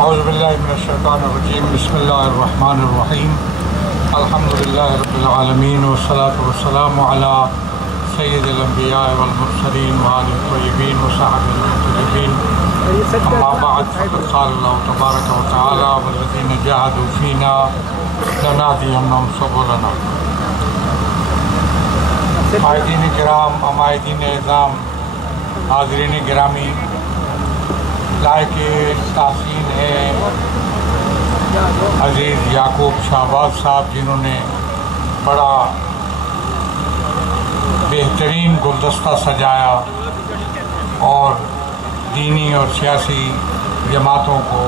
اعوذ باللہ من الشیطان الرجیم بسم اللہ الرحمن الرحیم الحمدللہ رب العالمین والصلاة والسلام علی سید الانبیاء والمرسلین وآلہ الطیبین وصحبہ المطہرین اما بعد فقد قال اللہ تبارک و تعالی والذین جاہدوا فینا لنہدینہم سبلنا۔ قائدین کرام، عمائدین اعظام، حاضرین گرامی، لائق تحسین ہے عزیز یعقوب شہباز صاحب، جنہوں نے بڑا بہترین گلدستہ سجایا اور دینی اور سیاسی جماعتوں کو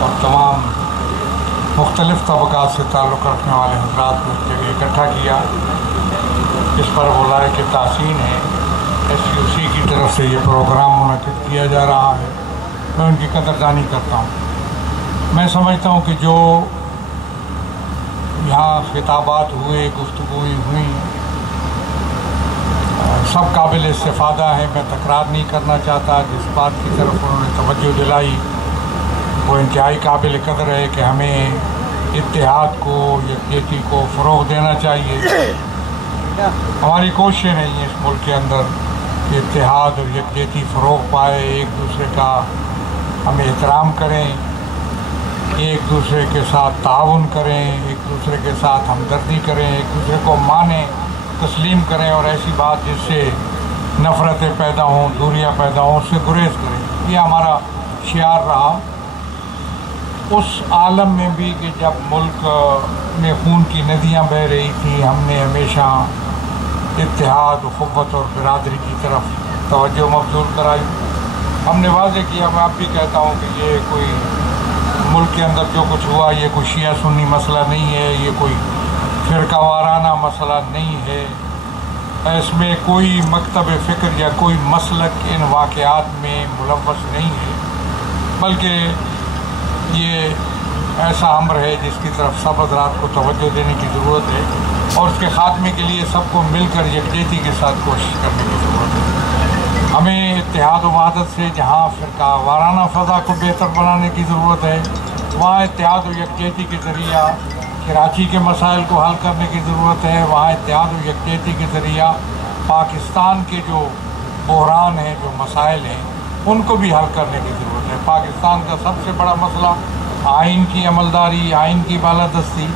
اور تمام مختلف طبقات سے تعلق رکھنے والے حضرات کو اس کے لیے اکٹھا کیا۔ اس پر وہ لائق تحسین ہے۔ SUC کی طرف سے یہ پروگرام منعقد کیا جا رہا ہے، میں ان کی قدردانی کرتا ہوں۔ میں سمجھتا ہوں کہ جو یہاں خطابات ہوئے، گفتگویں ہوئیں، سب قابل استفادہ ہیں۔ میں تکرار نہیں کرنا چاہتا۔ جس بات کی طرف انہوں نے توجہ دلائی وہ انتہائی قابل قدر ہے کہ ہمیں اتحاد کو، یکجہتی کو فروغ دینا چاہیے۔ ہماری کوششیں نہیں ہیں اس ملک کے اندر کہ اتحاد اور یکجہتی فروغ پائے، ایک دوسرے کا ہم احترام کریں، ایک دوسرے کے ساتھ تعاون کریں، ایک دوسرے کے ساتھ ہمدردی کریں، ایک دوسرے کو مانیں، تسلیم کریں، اور ایسی بات جس سے نفرتیں پیدا ہوں، دوریاں پیدا ہوں، اس سے گریز کریں۔ یہ ہمارا شعار رہا اس عالم میں بھی کہ جب ملک میں خون کی ندیاں بہہ رہی تھیں، ہم نے ہمیشہ اتحاد، اخوت اور برادری کی طرف توجہ مبذول کرائی۔ ہم نے واضح کیا، میں اب بھی کہتا ہوں کہ یہ کوئی ملک کے اندر جو کچھ ہوا یہ کوئی شیعہ سنی مسئلہ نہیں ہے، یہ کوئی فرقہ وارانہ مسئلہ نہیں ہے، اس میں کوئی مکتب فکر یا کوئی مسلک ان واقعات میں ملوث نہیں ہے، بلکہ یہ ایسا امر ہے جس کی طرف سب حضرات کو توجہ دینے کی ضرورت ہے، اور اس کے خاتمے کے لیے سب کو مل کر یکجہتی کے ساتھ کوشش کرنے کی ضرورت ہے۔ ہمیں اتحاد و وحدت سے جہاں فرقہ وارانہ فضا کو بہتر بنانے کی ضرورت ہے، وہاں اتحاد و یکجہتی کے ذریعہ کراچی کے مسائل کو حل کرنے کی ضرورت ہے، وہاں اتحاد و یکجہتی کے ذریعہ پاکستان کے جو بحران ہیں، جو مسائل ہیں، ان کو بھی حل کرنے کی ضرورت ہے۔ پاکستان کا سب سے بڑا مسئلہ آئین کی عملداری، آئین کی بالادستی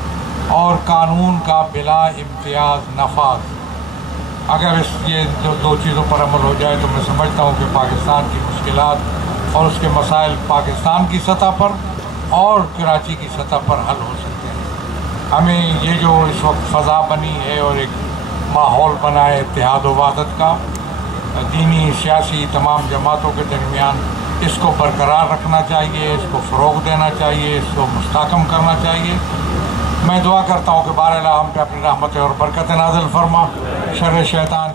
اور قانون کا بلا امتیاز نفاذ۔ اگر یہ دو چیزوں پر عمل ہو جائے تو میں سمجھتا ہوں کہ پاکستان کی مشکلات اور اس کے مسائل پاکستان کی سطح پر اور کراچی کی سطح پر حل ہو سکتے ہیں۔ ہمیں یہ جو اس وقت فضا بنی ہے اور ایک ماحول بنا ہے اتحاد و وحدت کا، دینی، سیاسی تمام جماعتوں کے درمیان، اس کو برقرار رکھنا چاہیے، اس کو فروغ دینا چاہیے، اس کو مستحکم کرنا چاہیے۔ میں دعا کرتا ہوں کہ بہرحال ہم پہ اپنی رحمت اور برکت نازل فرما، شر شیطان